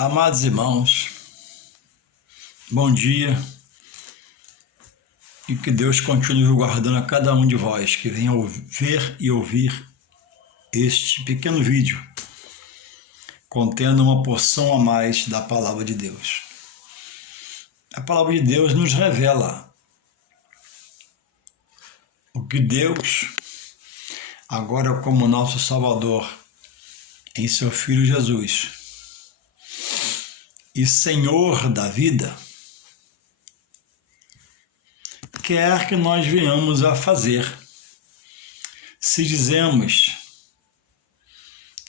Amados irmãos, bom dia e que Deus continue guardando a cada um de vós que venha ver e ouvir este pequeno vídeo contendo uma porção a mais da Palavra de Deus. A Palavra de Deus nos revela o que Deus, agora como nosso Salvador, em seu Filho Jesus, e Senhor da vida, quer que nós venhamos a fazer, se dizemos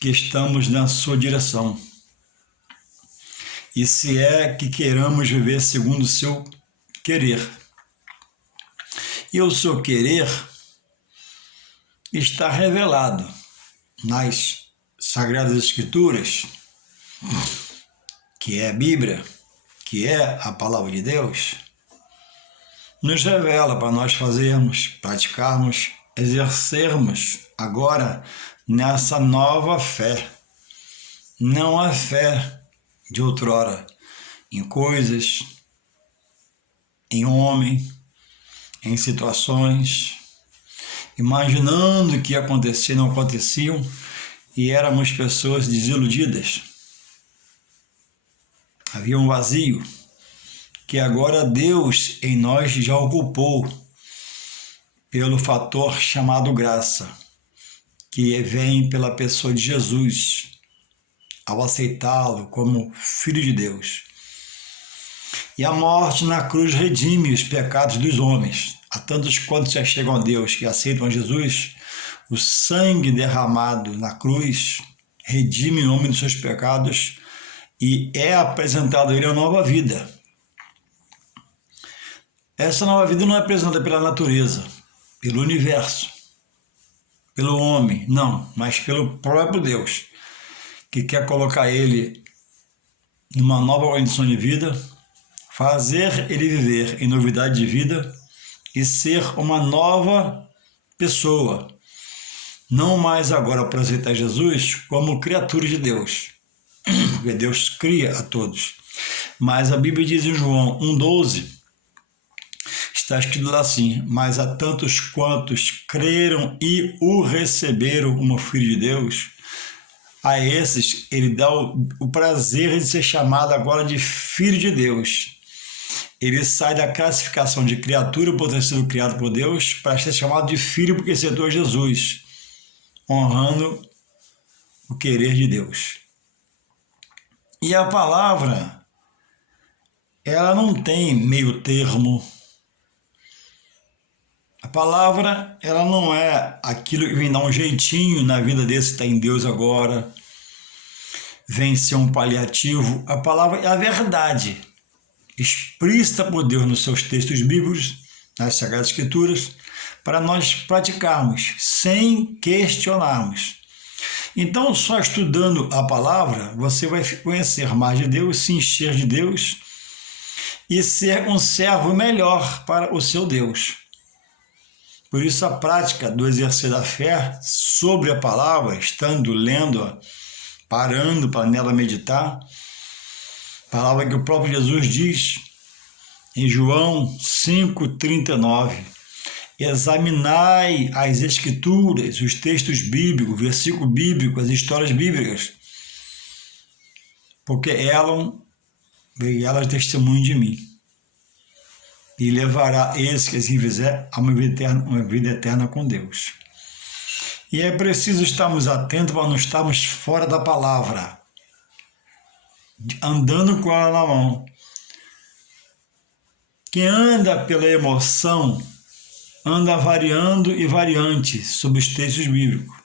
que estamos na sua direção, e se é que queiramos viver segundo o seu querer. E o seu querer está revelado nas Sagradas Escrituras, que é a Bíblia, que é a Palavra de Deus, nos revela para nós fazermos, praticarmos, exercermos agora nessa nova fé. Não a fé de outrora, em coisas, em homem, em situações, imaginando o que ia acontecer, não aconteciam, e éramos pessoas desiludidas. Havia um vazio que agora Deus em nós já ocupou pelo fator chamado graça, que vem pela pessoa de Jesus, ao aceitá-lo como Filho de Deus. E a morte na cruz redime os pecados dos homens. A tantos quantos já chegam a Deus, que aceitam a Jesus, o sangue derramado na cruz redime o homem dos seus pecados e é apresentado a ele uma nova vida. Essa nova vida não é apresentada pela natureza, pelo universo, pelo homem, não, mas pelo próprio Deus, que quer colocar ele numa nova condição de vida, fazer ele viver em novidade de vida e ser uma nova pessoa, não mais agora para aceitar Jesus como criatura de Deus, porque Deus cria a todos. Mas a Bíblia diz em João 1,12, está escrito lá assim: mas a tantos quantos creram e o receberam como Filho de Deus, a esses ele dá o prazer de ser chamado agora de Filho de Deus. Ele sai da classificação de criatura por ter sido criado por Deus para ser chamado de filho porque aceitou Jesus, honrando o querer de Deus. E a palavra, ela não tem meio termo. A palavra, ela não é aquilo que vem dar um jeitinho na vida desse que está em Deus agora, vem ser um paliativo. A palavra é a verdade, explícita por Deus nos seus textos bíblicos, nas Sagradas Escrituras, para nós praticarmos, sem questionarmos. Então, só estudando a palavra, você vai conhecer mais de Deus, se encher de Deus e ser um servo melhor para o seu Deus. Por isso, a prática do exercer da fé sobre a palavra, estando, lendo-a, parando para nela meditar, palavra que o próprio Jesus diz em João 5,39, examinai as Escrituras, os textos bíblicos, o versículo bíblico, as histórias bíblicas, porque elas testemunham de mim, e levará esse que assim fizer a uma vida eterna com Deus. E é preciso estarmos atentos para não estarmos fora da palavra, andando com ela na mão. Quem anda pela emoção anda variando e variante sobre os textos bíblicos.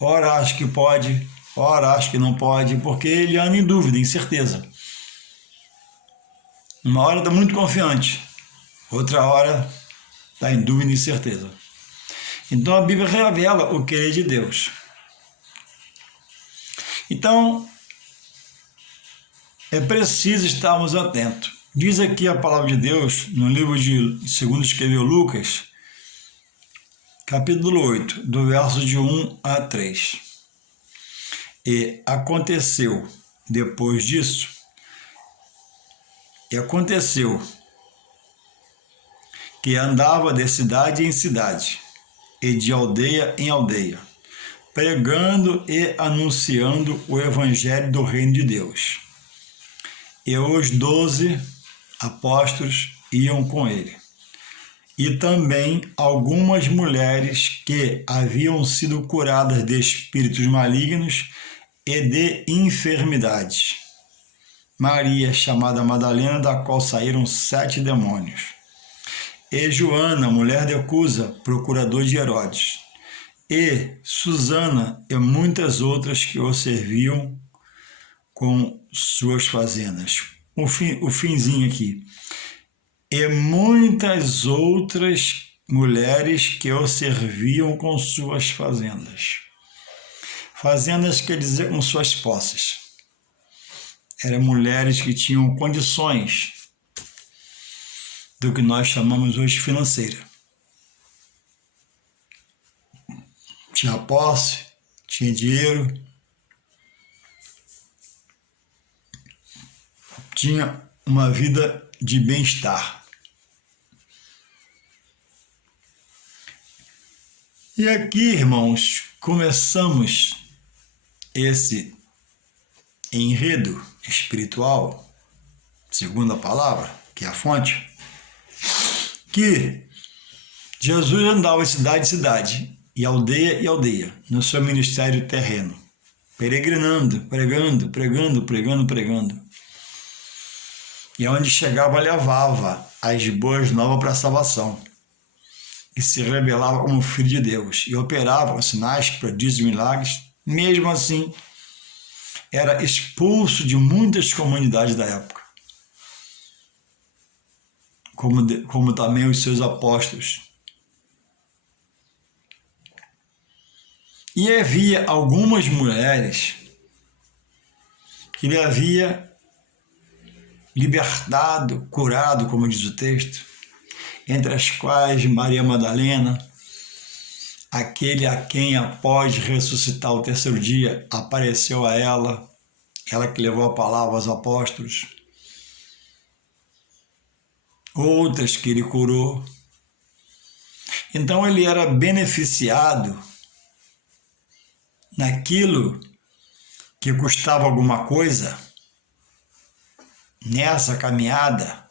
Ora acha que pode, ora acha que não pode, porque ele anda em dúvida, incerteza. Uma hora está muito confiante, outra hora está em dúvida e incerteza. Então a Bíblia revela o querer de Deus. Então, é preciso estarmos atentos. Diz aqui a palavra de Deus, no livro de segundo escreveu Lucas, capítulo 8, do verso de 1 a 3. E aconteceu depois disso, e aconteceu que andava de cidade em cidade e de aldeia em aldeia, pregando e anunciando o evangelho do reino de Deus. E os 12 apóstolos iam com ele. E também algumas mulheres que haviam sido curadas de espíritos malignos e de enfermidades. Maria, chamada Madalena, da qual saíram 7 demônios. E Joana, mulher de Cusa, procurador de Herodes. E Susana e muitas outras que o serviam com suas fazendas. O finzinho aqui. E muitas outras mulheres que o serviam com suas fazendas. Fazendas quer dizer com suas posses. Eram mulheres que tinham condições do que nós chamamos hoje financeira. Tinha posse, tinha dinheiro, tinha uma vida de bem-estar. E aqui, irmãos, começamos esse enredo espiritual, segundo a palavra, que é a fonte, que Jesus andava de cidade em cidade, e aldeia, no seu ministério terreno, peregrinando, pregando. E onde chegava, levava as boas novas para a salvação. E se revelava como filho de Deus. E operava sinais, prodígios e milagres. Mesmo assim, era expulso de muitas comunidades da época. Como também os seus apóstolos. E havia algumas mulheres que ele havia libertado, curado, como diz o texto, entre as quais Maria Madalena, aquele a quem após ressuscitar o terceiro dia apareceu a ela que levou a palavra aos apóstolos, outras que ele curou. Então ele era beneficiado naquilo que custava alguma coisa, nessa caminhada,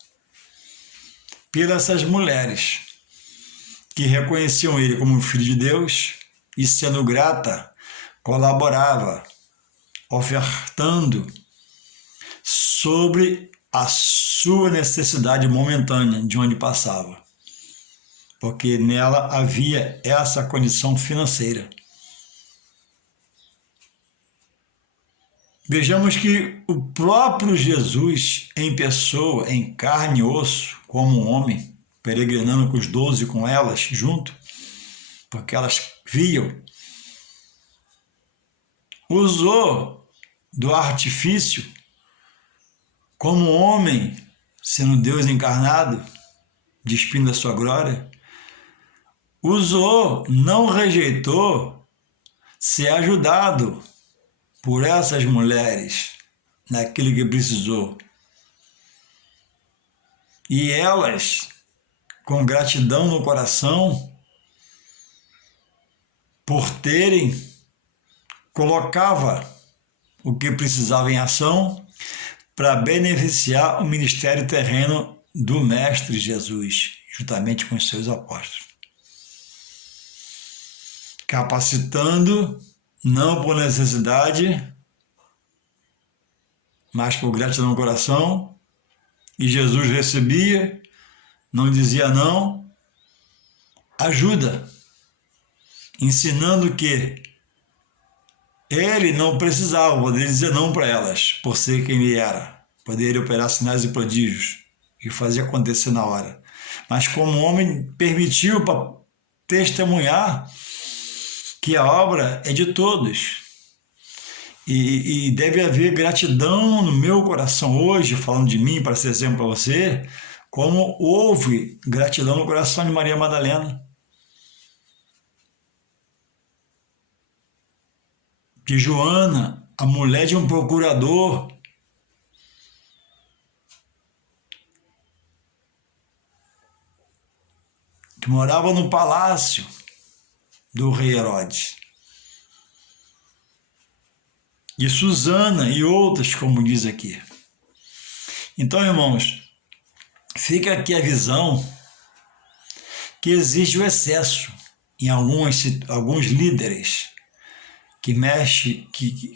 pelas essas mulheres que reconheciam ele como filho de Deus e, sendo grata, colaborava, ofertando sobre a sua necessidade momentânea de onde passava, porque nela havia essa condição financeira. Vejamos que o próprio Jesus, em pessoa, em carne e osso, como um homem, peregrinando com os 12 com elas junto, porque elas viam, usou do artifício como homem, sendo Deus encarnado, despindo a sua glória, usou, não rejeitou ser ajudado por essas mulheres naquilo que precisou. E elas, com gratidão no coração, por terem, colocava o que precisava em ação para beneficiar o ministério terreno do Mestre Jesus, juntamente com os seus apóstolos. Capacitando, não por necessidade, mas por gratidão no coração, e Jesus recebia, não dizia não, ajuda, ensinando que ele não precisava poder dizer não para elas, por ser quem ele era, poder operar sinais e prodígios e fazer acontecer na hora. Mas como homem, permitiu para testemunhar que a obra é de todos. E deve haver gratidão no meu coração hoje, falando de mim, para ser exemplo para você, como houve gratidão no coração de Maria Madalena, de Joana, a mulher de um procurador que morava no palácio do rei Herodes. E Susana e outras, como diz aqui. Então, irmãos, fica aqui a visão que existe o excesso em alguns líderes que mexem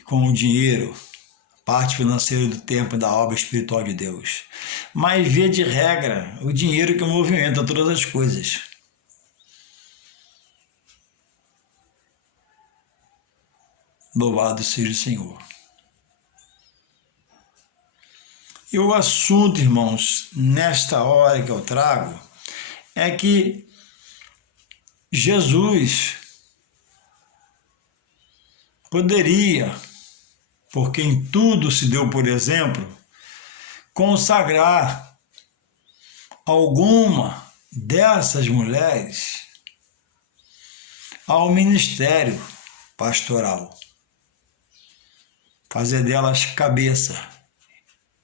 com o dinheiro, parte financeira do tempo e da obra espiritual de Deus. Mas, via de regra, o dinheiro que movimenta todas as coisas. Louvado seja o Senhor. E o assunto, irmãos, nesta hora que eu trago, é que Jesus poderia, porque em tudo se deu por exemplo, consagrar alguma dessas mulheres ao ministério pastoral. Fazer delas cabeça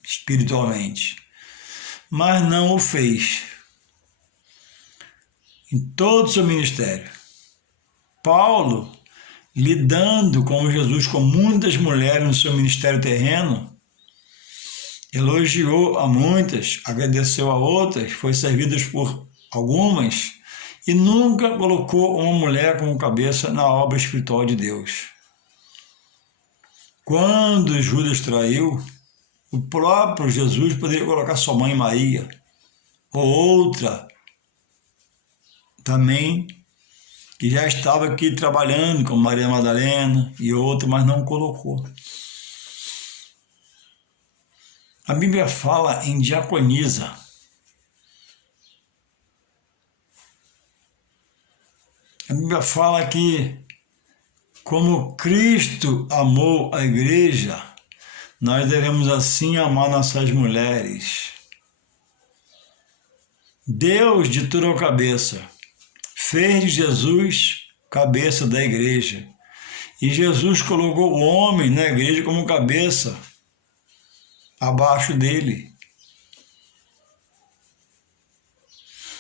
espiritualmente, mas não o fez em todo o seu ministério. Paulo, lidando como Jesus com muitas mulheres no seu ministério terreno, elogiou a muitas, agradeceu a outras, foi servido por algumas e nunca colocou uma mulher como cabeça na obra espiritual de Deus. Quando Judas traiu, o próprio Jesus poderia colocar sua mãe Maria, ou outra também, que já estava aqui trabalhando, como Maria Madalena e outra, mas não colocou. A Bíblia fala em diaconisa. A Bíblia fala que, como Cristo amou a igreja, nós devemos assim amar nossas mulheres. Deus de toda a cabeça fez de Jesus cabeça da igreja. E Jesus colocou o homem na igreja como cabeça abaixo dele.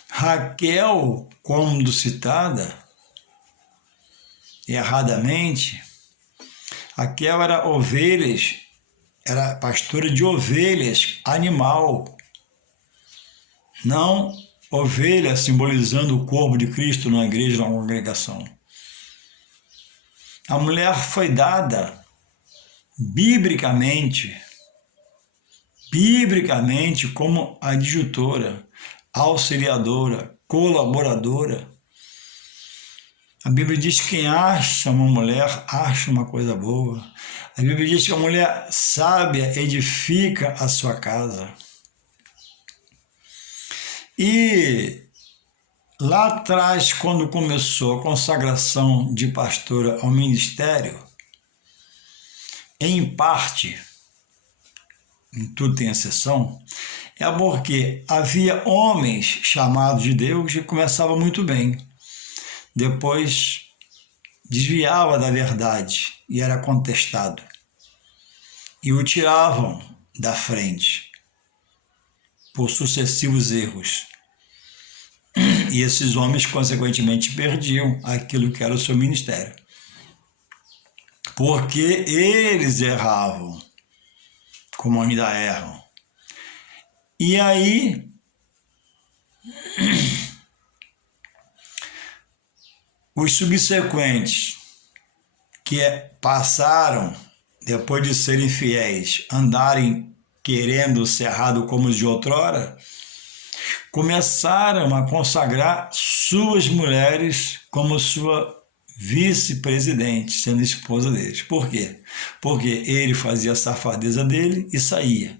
Raquel, como citada, erradamente, Raquel era pastora de ovelhas, animal, não ovelha simbolizando o corpo de Cristo na igreja, na congregação. A mulher foi dada biblicamente como adjutora, auxiliadora, colaboradora. A Bíblia diz que quem acha uma mulher, acha uma coisa boa. A Bíblia diz que a mulher sábia edifica a sua casa. E lá atrás, quando começou a consagração de pastora ao ministério, em parte, em tudo tem exceção, é porque havia homens chamados de Deus e começavam muito bem. Depois desviava da verdade e era contestado. E o tiravam da frente por sucessivos erros. E esses homens, consequentemente, perdiam aquilo que era o seu ministério. Porque eles erravam, como ainda erram. E aí, os subsequentes que passaram, depois de serem fiéis, andarem querendo ser errado como os de outrora, começaram a consagrar suas mulheres como sua vice-presidente, sendo esposa deles. Por quê? Porque ele fazia a safadeza dele e saía.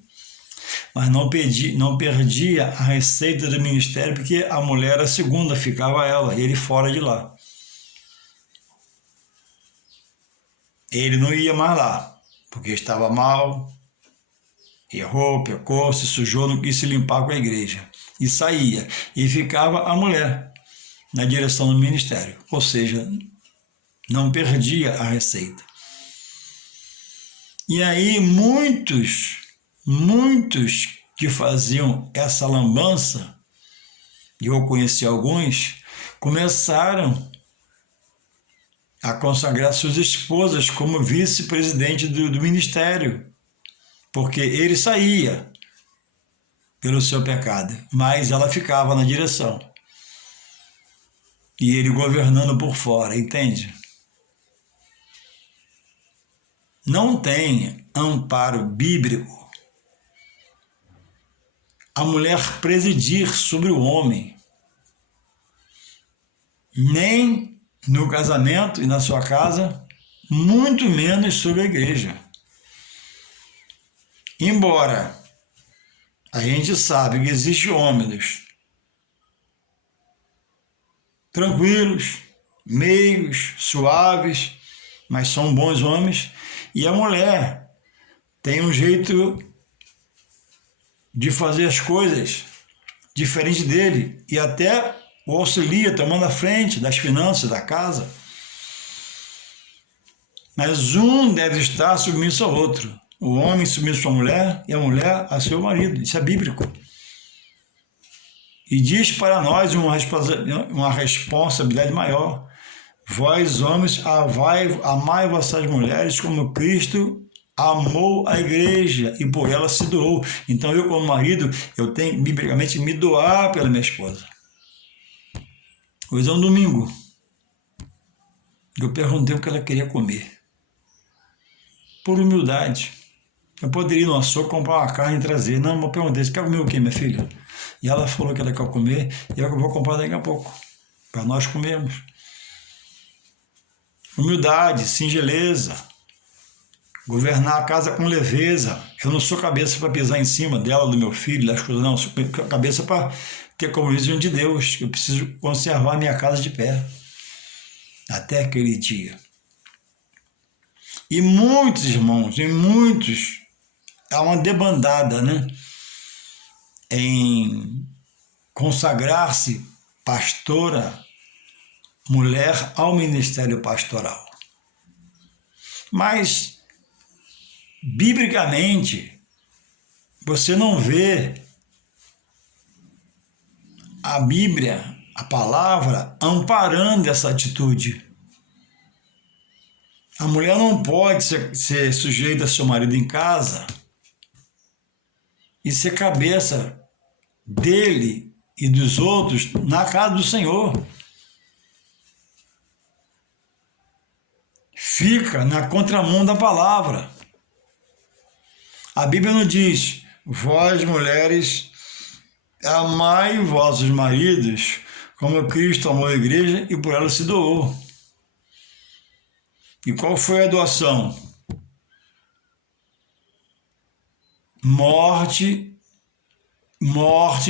Mas não perdia a receita do ministério, porque a mulher era a segunda, ficava ela, ele fora de lá. Ele não ia mais lá, porque estava mal, errou, pecou, se sujou, não quis se limpar com a igreja. E saía. E ficava a mulher na direção do ministério. Ou seja, não perdia a receita. E aí muitos que faziam essa lambança, e eu conheci alguns, começaram a consagrar suas esposas como vice-presidente do ministério, porque ele saía pelo seu pecado, mas ela ficava na direção. E ele governando por fora, entende? Não tem amparo bíblico a mulher presidir sobre o homem, nem no casamento e na sua casa, muito menos sobre a igreja. Embora a gente sabe que existem homens tranquilos, meigos, suaves, mas são bons homens, e a mulher tem um jeito de fazer as coisas diferente dele e até o auxilia tomando a frente das finanças da casa. Mas um deve estar submisso ao outro. O homem submisso à mulher e a mulher a seu marido. Isso é bíblico. E diz para nós uma responsabilidade maior. Vós, homens, amai vossas mulheres como Cristo amou a igreja e por ela se doou. Então eu, como marido, eu tenho, biblicamente, me doar pela minha esposa. Hoje é um domingo. Eu perguntei o que ela queria comer. Por humildade. Eu poderia ir no açougue comprar uma carne e trazer. Não, mas eu perguntei, você quer comer o quê, minha filha? E ela falou que ela quer comer, e eu vou comprar daqui a pouco, para nós comermos. Humildade, singeleza, governar a casa com leveza. Eu não sou cabeça para pisar em cima dela, do meu filho, das coisas, não. Eu sou cabeça para ter compromisso diante de Deus. Eu preciso conservar a minha casa de pé, até aquele dia. E muitos irmãos, há uma debandada, né? Em consagrar-se pastora, mulher ao ministério pastoral. Mas, biblicamente, você não vê a Bíblia, a palavra, amparando essa atitude. A mulher não pode ser sujeita a seu marido em casa e ser cabeça dele e dos outros na casa do Senhor. Fica na contramão da palavra. A Bíblia não diz, vós mulheres, amai vossos maridos, como Cristo amou a igreja e por ela se doou. E qual foi a doação? Morte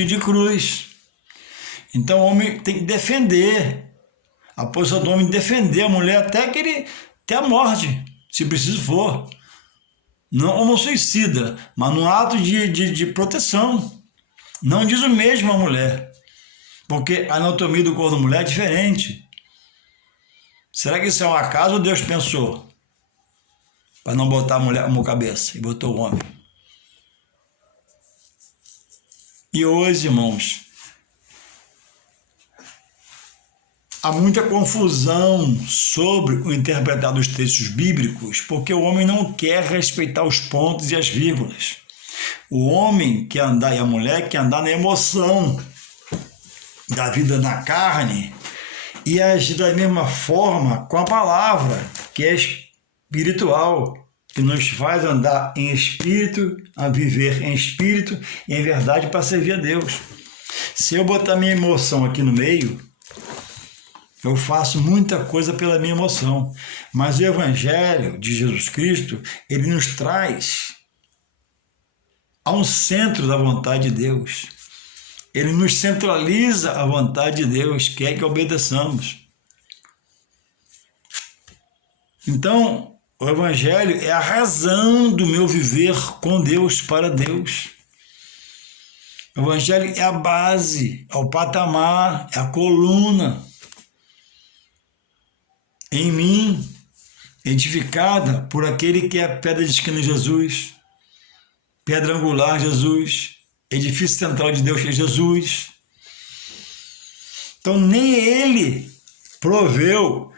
de cruz. Então o homem tem que defender. A posição do homem defender a mulher até a morte, se preciso for. Não como suicida, mas num ato de proteção. Não diz o mesmo a mulher, porque a anatomia do corpo da mulher é diferente. Será que isso é um acaso ou Deus pensou? Para não botar a mulher como cabeça e botou o homem. E hoje, irmãos, há muita confusão sobre o interpretar dos textos bíblicos, porque o homem não quer respeitar os pontos e as vírgulas. O homem quer andar, e a mulher quer andar na emoção da vida na carne e agir da mesma forma com a palavra, que é espiritual, que nos faz andar em espírito, a viver em espírito e em verdade para servir a Deus. Se eu botar minha emoção aqui no meio, eu faço muita coisa pela minha emoção, mas o Evangelho de Jesus Cristo, ele nos traz a um centro da vontade de Deus. Ele nos centraliza a vontade de Deus, quer que obedeçamos. Então, o Evangelho é a razão do meu viver com Deus, para Deus. O Evangelho é a base, é o patamar, é a coluna em mim, edificada por aquele que é a pedra de esquina de Jesus, pedra angular Jesus, edifício central de Deus que é Jesus. Então nem ele proveu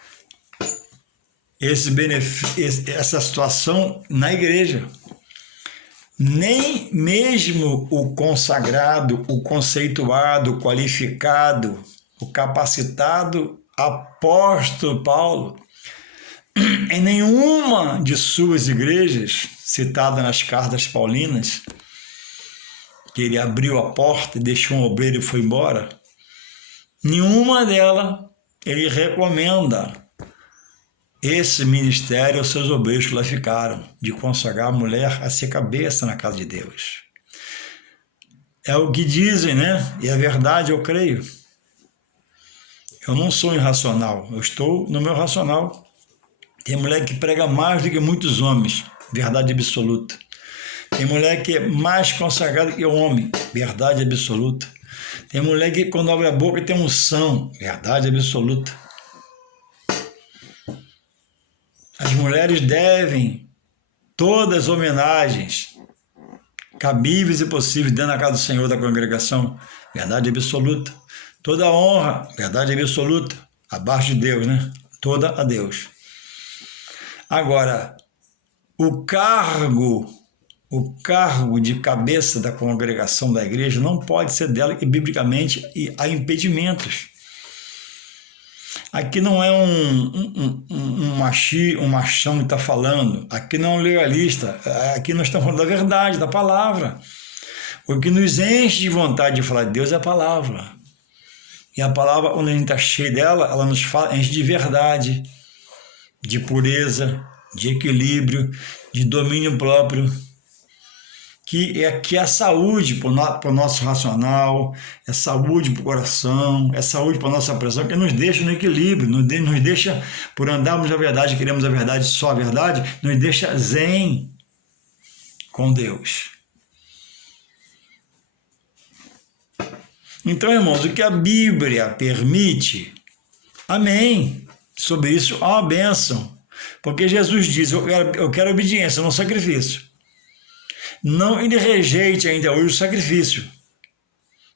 essa situação na igreja. Nem mesmo o consagrado, o conceituado, o qualificado, o capacitado apóstolo Paulo, em nenhuma de suas igrejas, citada nas cartas paulinas, que ele abriu a porta e deixou um obreiro e foi embora, nenhuma delas ele recomenda esse ministério aos seus obreiros que lá ficaram, de consagrar a mulher a ser cabeça na casa de Deus. É o que dizem, né? E é verdade, eu creio. Eu não sou irracional, eu estou no meu racional. Tem mulher que prega mais do que muitos homens, verdade absoluta. Tem mulher que é mais consagrada que o homem, verdade absoluta. Tem mulher que quando abre a boca tem unção, verdade absoluta. As mulheres devem todas as homenagens cabíveis e possíveis dentro da casa do Senhor da congregação, verdade absoluta. Toda honra, verdade absoluta, abaixo de Deus, né? Toda a Deus. Agora, o cargo de cabeça da congregação da igreja não pode ser dela e, biblicamente, há impedimentos. Aqui não é um machão que está falando, aqui não é um legalista, aqui nós estamos falando da verdade, da palavra. O que nos enche de vontade de falar de Deus é a palavra. E a palavra, quando a gente está cheio dela, ela nos fala, enche de verdade, de pureza, de equilíbrio, de domínio próprio, que é saúde para o nosso racional, é saúde para o coração, é saúde para a nossa pressão, que nos deixa no equilíbrio, nos deixa, por andarmos na verdade, queremos a verdade, só a verdade, nos deixa zen com Deus. Então, irmãos, o que a Bíblia permite, amém, sobre isso há uma bênção, porque Jesus diz, eu quero obediência, não sacrifício. Não ele rejeite ainda hoje o sacrifício,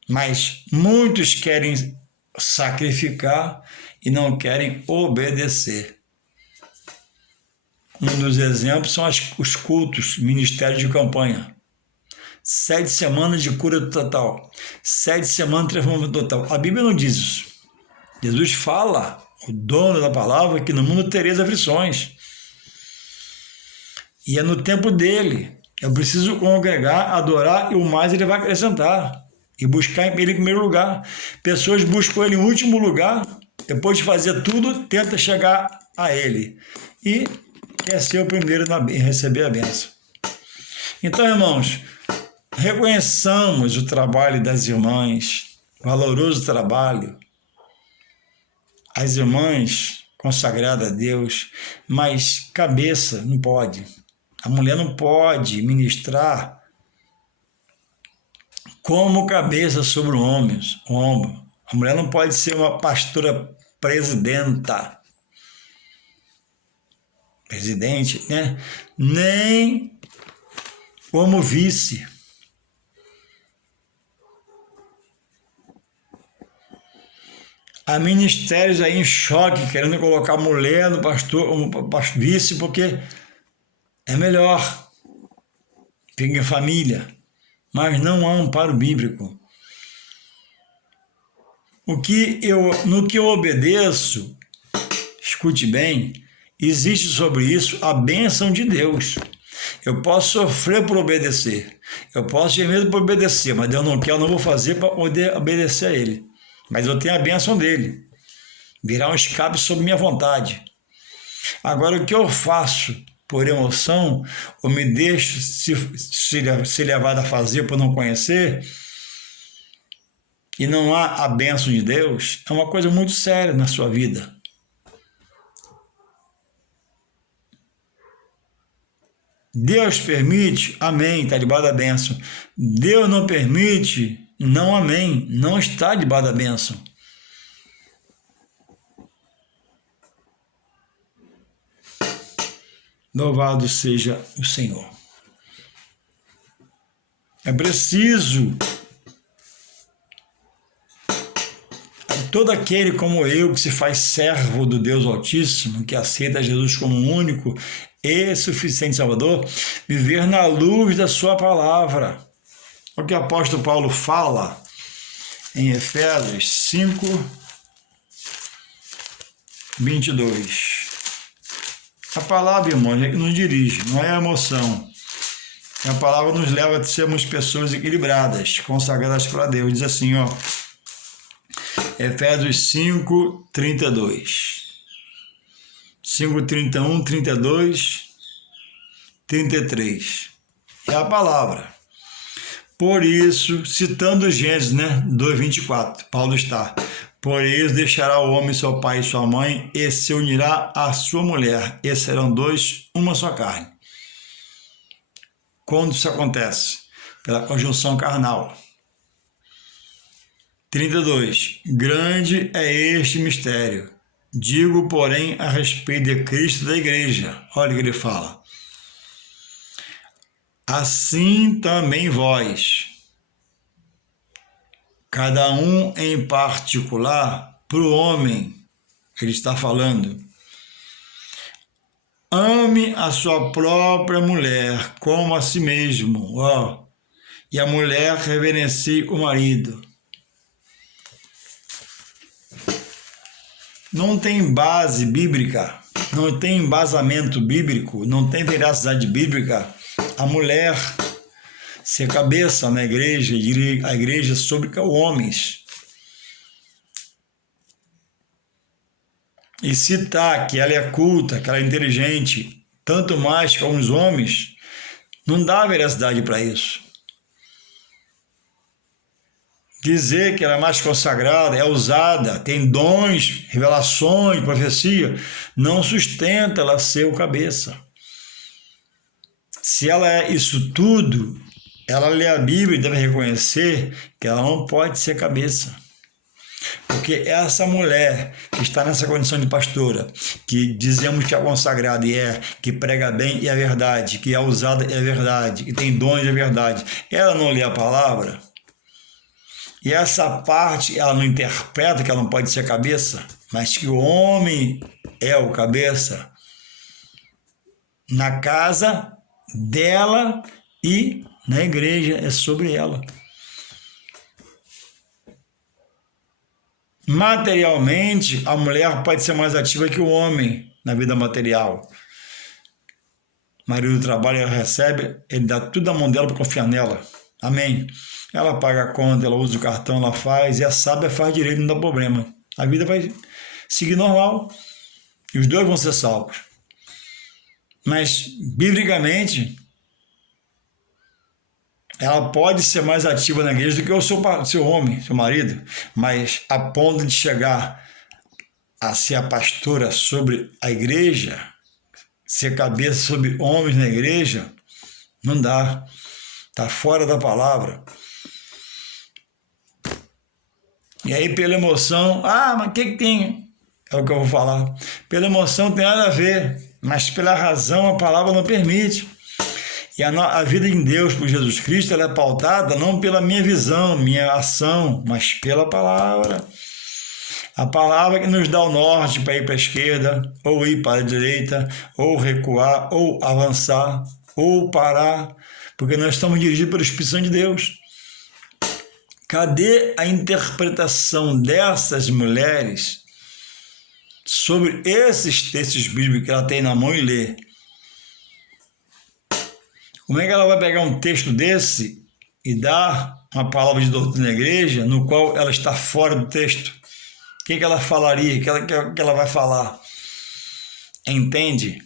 mas muitos querem sacrificar e não querem obedecer. Um dos exemplos são os cultos, ministérios de campanha. 7 semanas de cura total, 7 semanas de transformação total. A Bíblia não diz isso. Jesus fala, o dono da palavra, que no mundo tereis aflições. E é no tempo dele. Eu preciso congregar, adorar e o mais ele vai acrescentar. E buscar ele em primeiro lugar. Pessoas buscam ele em último lugar, depois de fazer tudo, tenta chegar a ele. E quer ser o primeiro em receber a bênção. Então, irmãos, reconheçamos o trabalho das irmãs, valoroso trabalho. As irmãs consagradas a Deus, mas cabeça não pode. A mulher não pode ministrar como cabeça sobre o ombro. A mulher não pode ser uma pastora presidente, né? Nem como vice. Há ministérios aí em choque, querendo colocar a mulher no vice, porque é melhor, fica em família, mas não há amparo bíblico. No que eu obedeço, escute bem, existe sobre isso a bênção de Deus. Eu posso sofrer por obedecer, eu posso ter medo por obedecer, mas Deus não quer, eu não vou fazer para poder obedecer a Ele. Mas eu tenho a bênção dele, virá um escape sobre minha vontade. Agora, o que eu faço por emoção, ou me deixo se levado a fazer por não conhecer, e não há a bênção de Deus, é uma coisa muito séria na sua vida. Deus permite, amém, está debaixo da bênção. Deus não permite, não, amém, não está debaixo da bênção. Louvado seja o Senhor. É preciso todo aquele como eu que se faz servo do Deus Altíssimo, que aceita Jesus como único e suficiente Salvador, viver na luz da sua palavra. O que o apóstolo Paulo fala em Efésios 5, 22. A palavra, irmãos, é que nos dirige, não é a emoção. A palavra nos leva a sermos pessoas equilibradas, consagradas para Deus. Diz assim, ó, Efésios 5, 32. 5, 31, 32, 33. É a palavra. Por isso, citando Gênesis, 2, 24, Paulo está. Por isso deixará o homem seu pai e sua mãe e se unirá à sua mulher, e serão dois, uma só carne. Quando isso acontece? Pela conjunção carnal. 32. Grande é este mistério. Digo, porém, a respeito de Cristo e da igreja. Olha o que ele fala. Assim também vós, cada um em particular, para o homem, ele está falando, ame a sua própria mulher como a si mesmo, e a mulher reverencie o marido. Não tem base bíblica, não tem embasamento bíblico, não tem veracidade bíblica a mulher ser cabeça na igreja, e a igreja sobre homens. E citar que ela é culta, que ela é inteligente, tanto mais que alguns homens, não dá veracidade para isso. Dizer que ela é mais consagrada, é usada, tem dons, revelações, profecia, não sustenta ela ser o cabeça. Se ela é isso tudo, ela lê a Bíblia e deve reconhecer que ela não pode ser cabeça. Porque essa mulher que está nessa condição de pastora, que dizemos que é consagrada e que prega bem e é verdade, que é usada e é verdade, que tem dons e é verdade, ela não lê a palavra? E essa parte ela não interpreta que ela não pode ser cabeça, mas que o homem é o cabeça na casa dela e na igreja, é sobre ela. Materialmente, a mulher pode ser mais ativa que o homem na vida material. O marido trabalha, ela recebe, ele dá tudo na mão dela para confiar nela. Amém. Ela paga a conta, ela usa o cartão, ela faz, e a sábia faz direito, não dá problema. A vida vai seguir normal e os dois vão ser salvos. Mas, biblicamente, ela pode ser mais ativa na igreja do que o seu homem, seu marido, mas a ponto de chegar a ser a pastora sobre a igreja, ser cabeça sobre homens na igreja, não dá. Está fora da palavra. E aí, pela emoção, mas o que tem? É o que eu vou falar. Pela emoção tem nada a ver, mas pela razão a palavra não permite. E a vida em Deus por Jesus Cristo ela é pautada não pela minha visão, minha ação, mas pela palavra. A palavra que nos dá o norte para ir para a esquerda, ou ir para a direita, ou recuar, ou avançar, ou parar, porque nós estamos dirigidos pelo Espírito Santo de Deus. Cadê a interpretação dessas mulheres sobre esses textos bíblicos que ela tem na mão e lê? Como é que ela vai pegar um texto desse e dar uma palavra de doutrina na igreja no qual ela está fora do texto? O que ela falaria? O que ela vai falar? Entende?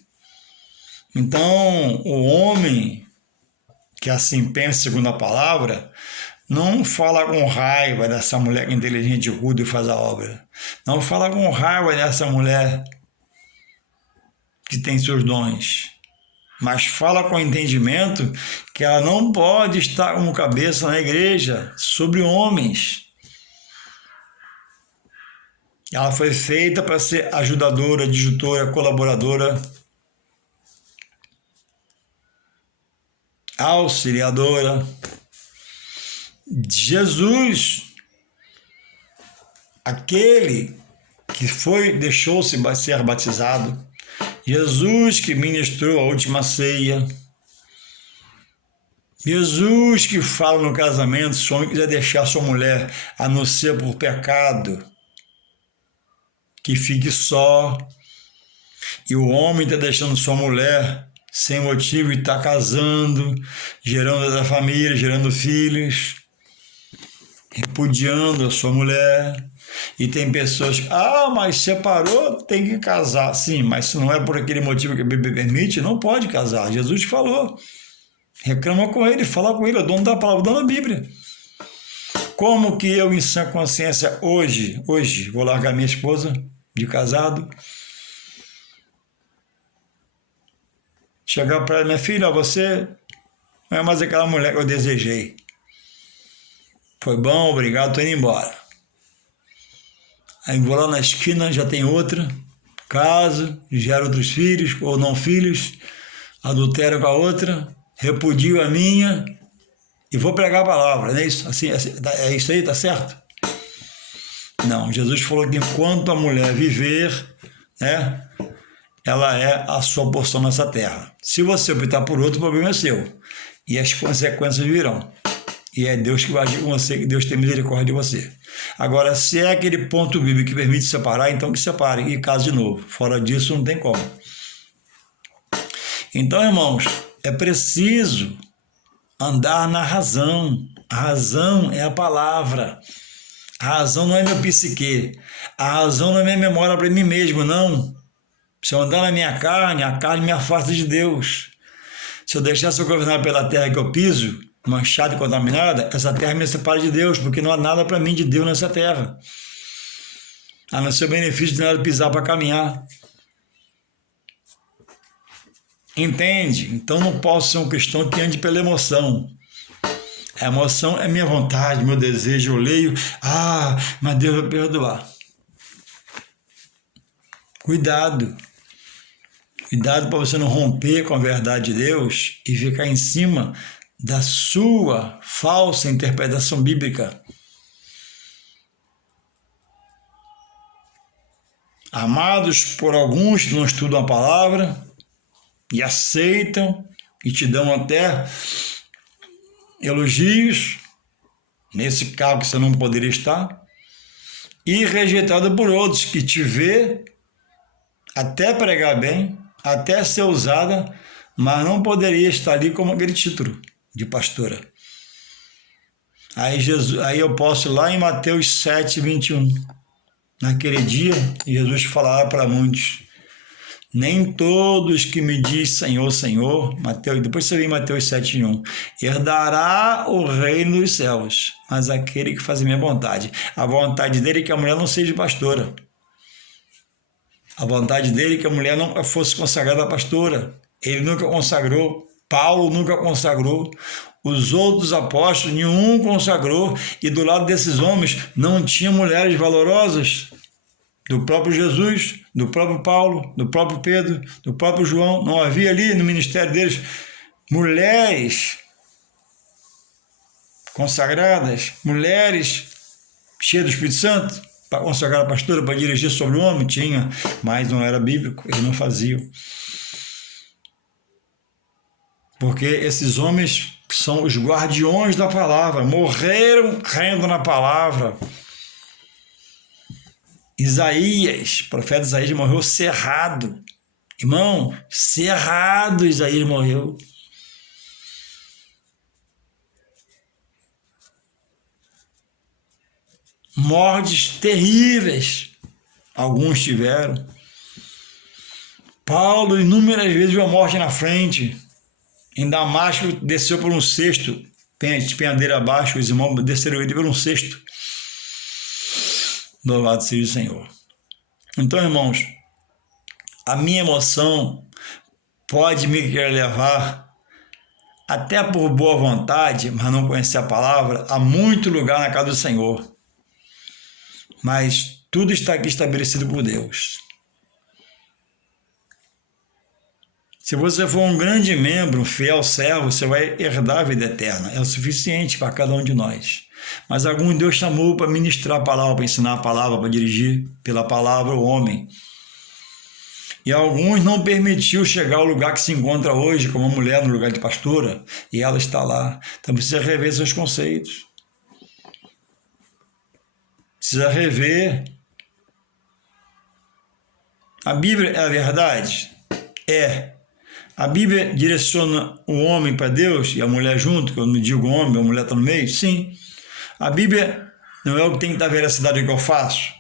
Então, o homem que assim pensa segundo a palavra, não fala com raiva dessa mulher que é inteligente, ruda e faz a obra. Não fala com raiva dessa mulher que tem seus dons. Mas fala com entendimento que ela não pode estar como cabeça na igreja sobre homens. Ela foi feita para ser ajudadora, adjutora, colaboradora auxiliadora. Jesus, aquele que deixou-se ser batizado, Jesus que ministrou a última ceia, Jesus que fala no casamento, se o homem quiser deixar sua mulher, a não ser por pecado, que fique só, e o homem está deixando sua mulher sem motivo e está casando, gerando a família, gerando filhos, repudiando a sua mulher. E tem pessoas que, mas separou, tem que casar. Sim, mas se não é por aquele motivo que a Bíblia permite, não pode casar. Jesus falou. Reclama com ele, fala com ele, é o dono da palavra, o dono da Bíblia. Como que eu, em sã consciência, hoje, vou largar minha esposa de casado, chegar para ela, minha filha, você não é mais aquela mulher que eu desejei. Foi bom, obrigado, tô indo embora. Aí vou lá na esquina, já tem outra, caso, gera outros filhos ou não filhos, adultério com a outra, repudio a minha e vou pregar a palavra, não é isso? Assim, é isso aí, tá certo? Não, Jesus falou que enquanto a mulher viver, né, ela é a sua porção nessa terra. Se você optar por outro, o problema é seu. E as consequências virão. E é Deus que vai agir com você, que Deus tem misericórdia de você. Agora, se é aquele ponto bíblico que permite separar, então que separe e case de novo. Fora disso, não tem como. Então, irmãos, é preciso andar na razão. A razão é a palavra. A razão não é meu psique. A razão não é minha memória para mim mesmo, não. Se eu andar na minha carne, a carne me afasta de Deus. Se eu deixar ser governado pela terra que eu piso, manchada e contaminada, essa terra me separa de Deus, porque não há nada para mim de Deus nessa terra. A não ser o benefício de nada pisar para caminhar. Entende? Então não posso ser um cristão que ande pela emoção. A emoção é minha vontade, meu desejo. Eu leio, mas Deus vai perdoar. Cuidado. Cuidado para você não romper com a verdade de Deus e ficar em cima da sua falsa interpretação bíblica. Amados por alguns que não estudam a palavra e aceitam e te dão até elogios nesse cargo que você não poderia estar, e rejeitado por outros que te vê até pregar bem, até ser usada, mas não poderia estar ali como aquele título de pastora. Aí eu posso ir lá em Mateus 7:21. Naquele dia, Jesus falará para muitos: nem todos que me diz Senhor, Senhor, depois você vê em Mateus 7:1, herdará o reino dos céus, mas aquele que faz a minha vontade. A vontade dele é que a mulher não seja pastora. A vontade dele é que a mulher não fosse consagrada pastora. Ele nunca consagrou, Paulo nunca consagrou, os outros apóstolos, nenhum consagrou, e do lado desses homens não tinha mulheres valorosas, do próprio Jesus, do próprio Paulo, do próprio Pedro, do próprio João. Não havia ali no ministério deles mulheres consagradas, mulheres cheias do Espírito Santo, para consagrar a pastora, para dirigir sobre o homem. Tinha, mas não era bíblico, eles não faziam. Porque esses homens são os guardiões da palavra, morreram crendo na palavra. Isaías, o profeta Isaías morreu cerrado. Irmão, cerrado Isaías morreu. Mortes terríveis, alguns tiveram. Paulo, inúmeras vezes, viu a morte na frente. Em Damasco, desceu por um cesto, penhadeira abaixo, os irmãos desceram ele por um cesto. Louvado seja o Senhor. Então, irmãos, a minha emoção pode me querer levar, até por boa vontade, mas não conhecer a palavra, a muito lugar na casa do Senhor. Mas tudo está aqui estabelecido por Deus. Se você for um grande membro, um fiel servo, você vai herdar a vida eterna. É o suficiente para cada um de nós. Mas algum Deus chamou para ministrar a palavra, para ensinar a palavra, para dirigir pela palavra o homem. E alguns não permitiu chegar ao lugar que se encontra hoje, como a mulher no lugar de pastora, e ela está lá. Então precisa rever seus conceitos. Precisa rever. A Bíblia é a verdade? É. A Bíblia direciona o homem para Deus e a mulher junto, que eu não digo homem, a mulher está no meio? Sim. A Bíblia não é o que tem que dar veracidade ao que eu faço?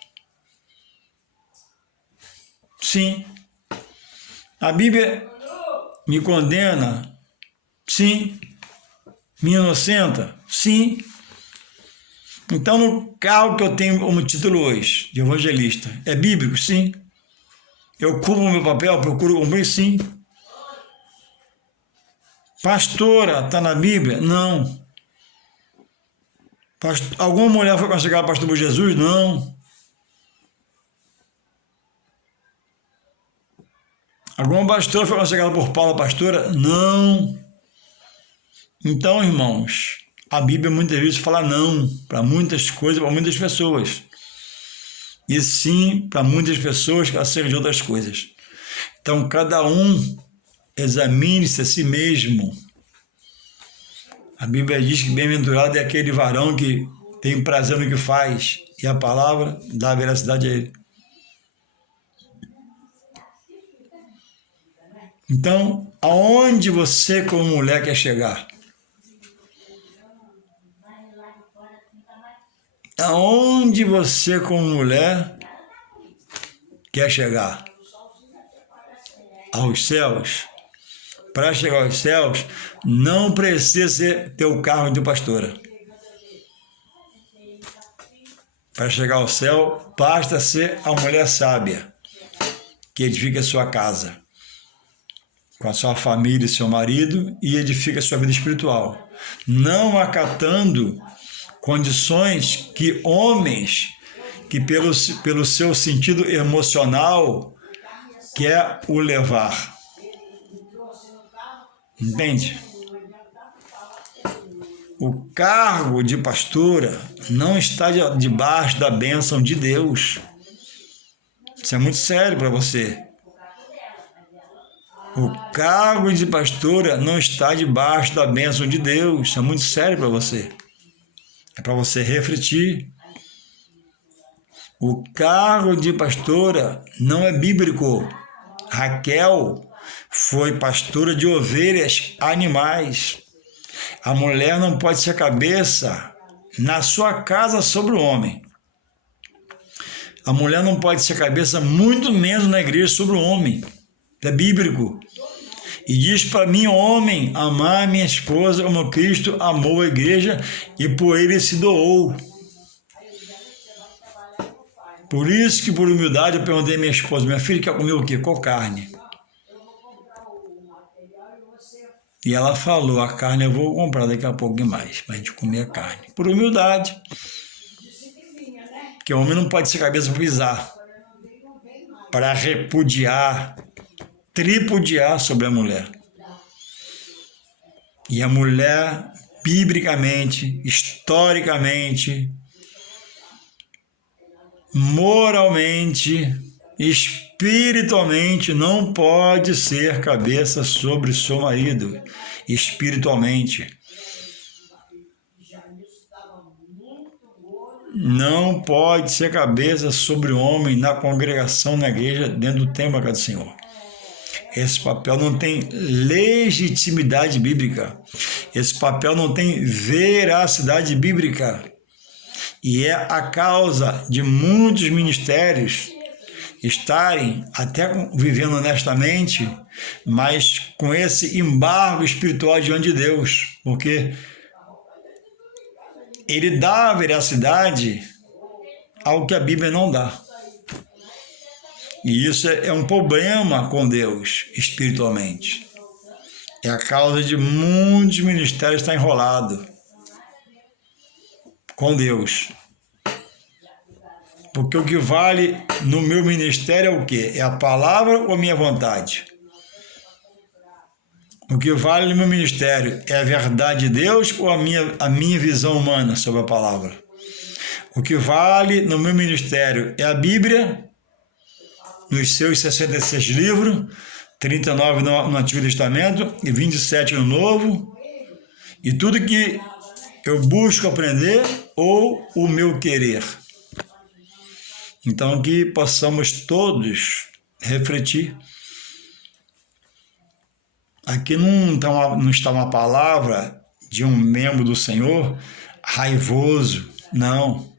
Sim. A Bíblia me condena? Sim. Me inocenta? Sim. Então, no cargo que eu tenho como título hoje, de evangelista, é bíblico? Sim. Eu cumpro o meu papel, procuro cumprir? Sim. Pastora, está na Bíblia? Não. Alguma mulher foi consagrada pastor por Jesus? Não. Alguma pastora foi consagrada por Paulo pastora? Não. Então, irmãos, a Bíblia muitas vezes fala não para muitas coisas, para muitas pessoas. E sim para muitas pessoas acerca de outras coisas. Então, cada um examine-se a si mesmo. A Bíblia diz que bem-aventurado é aquele varão que tem prazer no que faz, e a palavra dá veracidade a ele. Então, aonde você como mulher quer chegar? Aonde você como mulher quer chegar? Aos céus? Para chegar aos céus, não precisa ter o carro de pastora. Para chegar ao céu, basta ser a mulher sábia, que edifica a sua casa, com a sua família e seu marido, e edifica a sua vida espiritual. Não acatando condições que homens, que pelo seu sentido emocional, quer o levar. Entende? O cargo de pastora não está debaixo da bênção de Deus. Isso é muito sério para você. O cargo de pastora não está debaixo da bênção de Deus. Isso é muito sério para você. É para você refletir. O cargo de pastora não é bíblico. Raquel foi pastora de ovelhas, animais. A mulher não pode ser cabeça na sua casa sobre o homem. A mulher não pode ser cabeça, muito menos na igreja, sobre o homem. É bíblico. E diz para mim, homem, amar minha esposa como Cristo amou a igreja e por ele se doou. Por isso que, por humildade, eu perguntei à minha esposa, minha filha quer comer o quê? Qual carne? E ela falou, a carne eu vou comprar daqui a pouco mais, para a gente comer a carne. Por humildade. Porque o homem não pode ser cabeça para pisar, para repudiar, tripudiar sobre a mulher. E a mulher, biblicamente, historicamente, moralmente, espiritualmente, não pode ser cabeça sobre seu marido, espiritualmente. Não pode ser cabeça sobre o homem na congregação, na igreja, dentro do templo da casa do Senhor. Esse papel não tem legitimidade bíblica. Esse papel não tem veracidade bíblica. E é a causa de muitos ministérios estarem até vivendo honestamente, mas com esse embargo espiritual diante de Deus, porque ele dá veracidade ao que a Bíblia não dá. E isso é um problema com Deus, espiritualmente. É a causa de muitos ministérios estar enrolado com Deus. Porque o que vale no meu ministério é o quê? É a palavra ou a minha vontade? O que vale no meu ministério é a verdade de Deus ou a minha visão humana sobre a palavra? O que vale no meu ministério é a Bíblia, nos seus 66 livros, 39 no Antigo Testamento e 27 no Novo, e tudo que eu busco aprender ou o meu querer. Então, que possamos todos refletir. Aqui não está uma palavra de um membro do Senhor raivoso, não.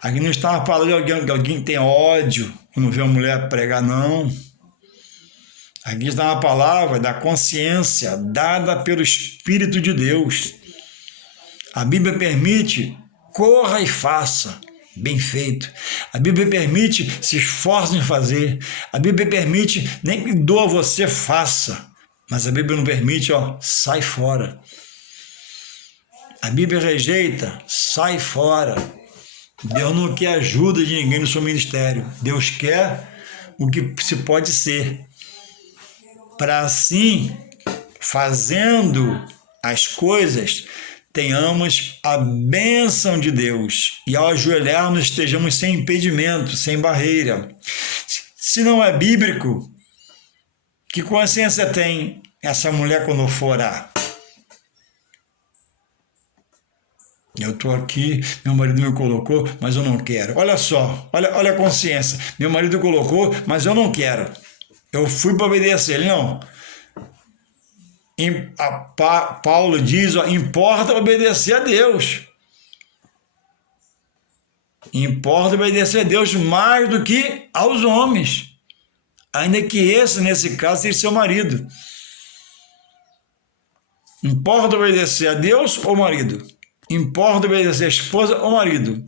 Aqui não está uma palavra de alguém que tem ódio quando vê uma mulher pregar, não. Aqui está uma palavra da consciência dada pelo Espírito de Deus. A Bíblia permite, corra e faça, bem feito. A Bíblia permite, se esforce em fazer. A Bíblia permite, nem que doa você, faça. Mas a Bíblia não permite, sai fora. A Bíblia rejeita, sai fora. Deus não quer ajuda de ninguém no seu ministério. Deus quer o que se pode ser. Para assim, fazendo as coisas, tenhamos a bênção de Deus e ao ajoelharmos estejamos sem impedimento, sem barreira. Se não é bíblico, que consciência tem essa mulher quando for orar? Eu estou aqui, meu marido me colocou, mas eu não quero. Olha só, olha a consciência. Meu marido colocou, mas eu não quero. Eu fui para obedecer ele, não. Paulo diz, importa obedecer a Deus. Importa obedecer a Deus mais do que aos homens. Ainda que esse, nesse caso, seja seu marido. Importa obedecer a Deus ou marido? Importa obedecer a esposa ou marido?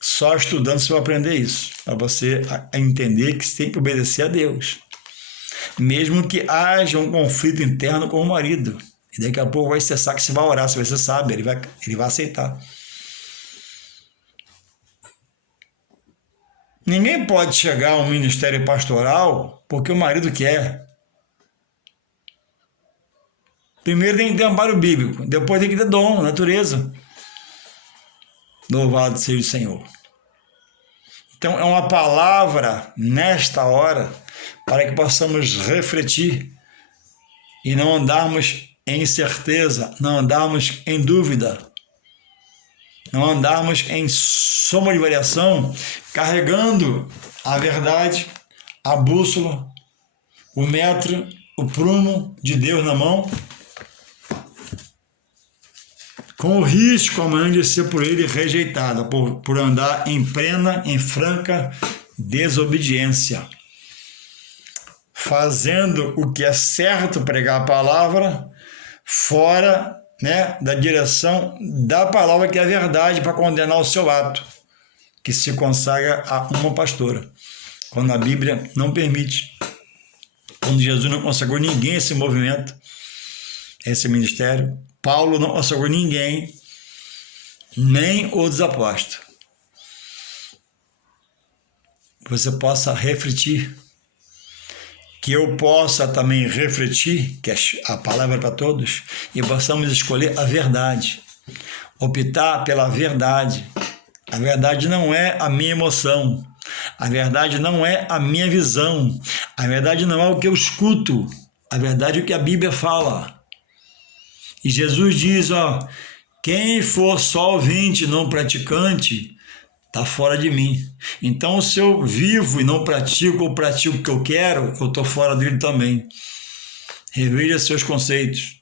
Só estudando você vai aprender isso. Para você entender que você tem que obedecer a Deus. Mesmo que haja um conflito interno com o marido. E daqui a pouco vai cessar que você vai orar. Se você sabe, ele vai aceitar. Ninguém pode chegar a um ministério pastoral porque o marido quer. Primeiro tem que ter amparo bíblico, depois tem que ter dom, natureza. Louvado seja o Senhor. Então é uma palavra nesta hora para que possamos refletir e não andarmos em incerteza, não andarmos em dúvida, não andarmos em soma de variação, carregando a verdade, a bússola, o metro, o prumo de Deus na mão, com o risco amanhã de ser por ele rejeitada, por andar em plena, em franca desobediência, fazendo o que é certo, pregar a palavra, fora, da direção da palavra que é a verdade, para condenar o seu ato, que se consagra a uma pastora, quando a Bíblia não permite, quando Jesus não consagrou ninguém a esse movimento, a esse ministério. Paulo não consagrou ninguém, nem outros apóstolos. Você possa refletir, que eu possa também refletir, que a palavra é para todos, e possamos escolher a verdade, optar pela verdade. A verdade não é a minha emoção, a verdade não é a minha visão, a verdade não é o que eu escuto, a verdade é o que a Bíblia fala. E Jesus diz, quem for só ouvinte, não praticante, está fora de mim. Então, se eu vivo e não pratico, ou pratico o que eu quero, eu estou fora dele também. Reveja seus conceitos.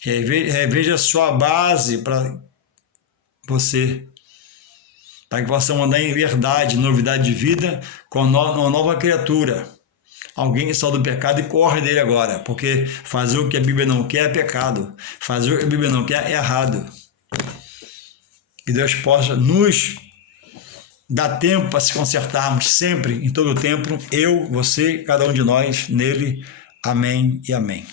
Reveja a sua base para você. Para que possamos andar em verdade, novidade de vida, com uma nova criatura. Alguém que saiu do pecado e corre dele agora, porque fazer o que a Bíblia não quer é pecado. Fazer o que a Bíblia não quer é errado. Que Deus possa nos dar tempo para se consertarmos sempre, em todo o tempo, eu, você, cada um de nós, nele. Amém e amém.